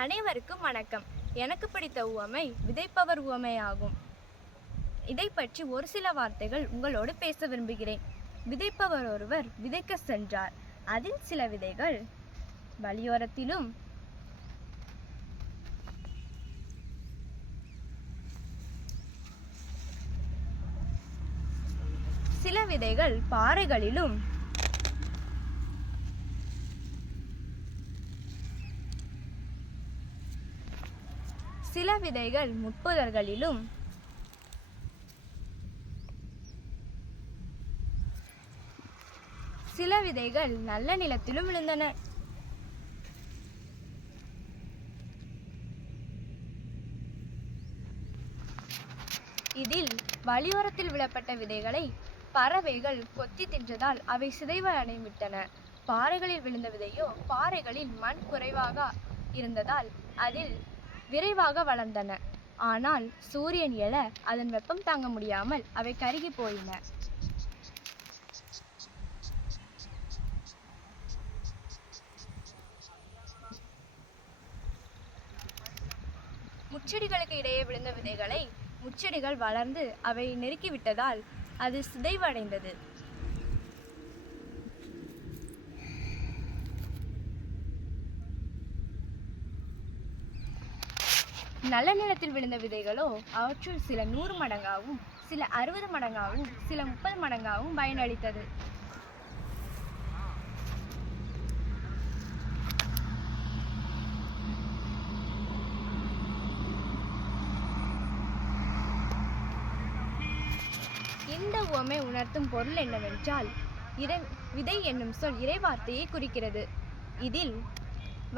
அனைவருக்கும் வணக்கம். எனக்கு பிடித்த உவமை விதைப்பவர் உவமை ஆகும். இதை பற்றி ஒரு சில வார்த்தைகள் உங்களோடு பேச விரும்புகிறேன். விதைப்பவர் ஒருவர் விதைக்க சென்றார். அதில் சில விதைகள் வழியோரத்திலும் சில விதைகள் பாறைகளிலும் சில விதைகள் முட்புதர்களிலும் சில விதைகள் நல்ல நிலத்திலும் விழுந்தன. இதில் வழியோரத்தில் விழப்பட்ட விதைகளை பறவைகள் கொத்தி தின்றதால் அவை சிதைவடைந்துவிட்டன. பாறைகளில் விழுந்த விதையோ பாறைகளில் மண் குறைவாக இருந்ததால் அதில் விரைவாக வளர்ந்தன. ஆனால் சூரியன் எழ அதன் வெப்பம் தாங்க முடியாமல் அவை கருகி போயின. முச்செடிகளுக்கு இடையே விழுந்த விதைகளை முச்செடிகள் வளர்ந்து அவை நெருக்கிவிட்டதால் அது சிதைவடைந்தது. நல்ல நிலத்தில் விழுந்த விதைகளோ அவற்றுள் சில 100 மடங்காகவும் சில 60 மடங்காகவும் சில 30 மடங்காகவும் பயனளித்தது. இந்த உவமை உணர்த்தும் பொருள் என்னவென்றால், விதை என்னும் சொல் இறைவார்த்தையை குறிக்கிறது. இதில்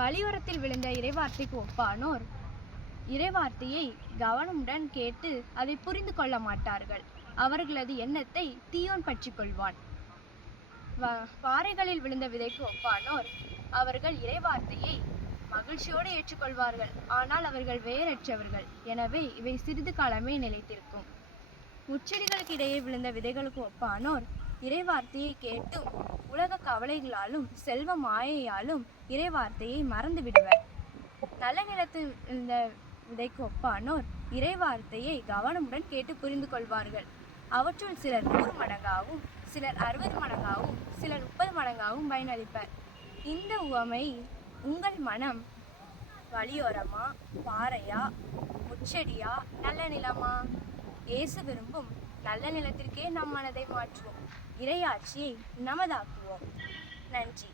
வழியோரத்தில் விழுந்த இறைவார்த்தைக்கு ஒப்பானோர் இறைவார்த்தையை கவனமுடன் கேட்டு அதை புரிந்து கொள்ள மாட்டார்கள். அவர்களது எண்ணத்தை தீயோன் பற்றி கொள்வான். பாறைகளில் விழுந்த விதைக்கு ஒப்பானோர் அவர்கள் இறைவார்த்தையை மகிழ்ச்சியோடு ஏற்றுக்கொள்வார்கள். ஆனால் அவர்கள் வேறற்றவர்கள். எனவே இவை சிறிது காலமே நிலைத்திருக்கும். முச்செடிகளுக்கு இடையே விழுந்த விதைகளுக்கு ஒப்பானோர் இறைவார்த்தையை கேட்டும் உலக கவலைகளாலும் செல்வ மாயையாலும் இறைவார்த்தையை மறந்து விடுவர். நல்ல நிலத்தில் விழுந்த விதைக்கு ஒப்பானோர் இறைவார்த்தையை கவனமுடன் கேட்டு புரிந்து கொள்வார்கள். அவற்றுள் சிலர் 100 மடங்காகவும் சிலர் 60 மடங்காகவும் சிலர் 30 மடங்காகவும் பயனளிப்பர். இந்த உவமை உங்கள் மனம் வழியோரமா, பாறையா, முச்செடியா, நல்ல நிலமா? இயேசு விரும்பும் நல்ல நிலத்திற்கே நம் மனதை மாற்றுவோம். இறையாட்சியை நமதாக்குவோம். நன்றி.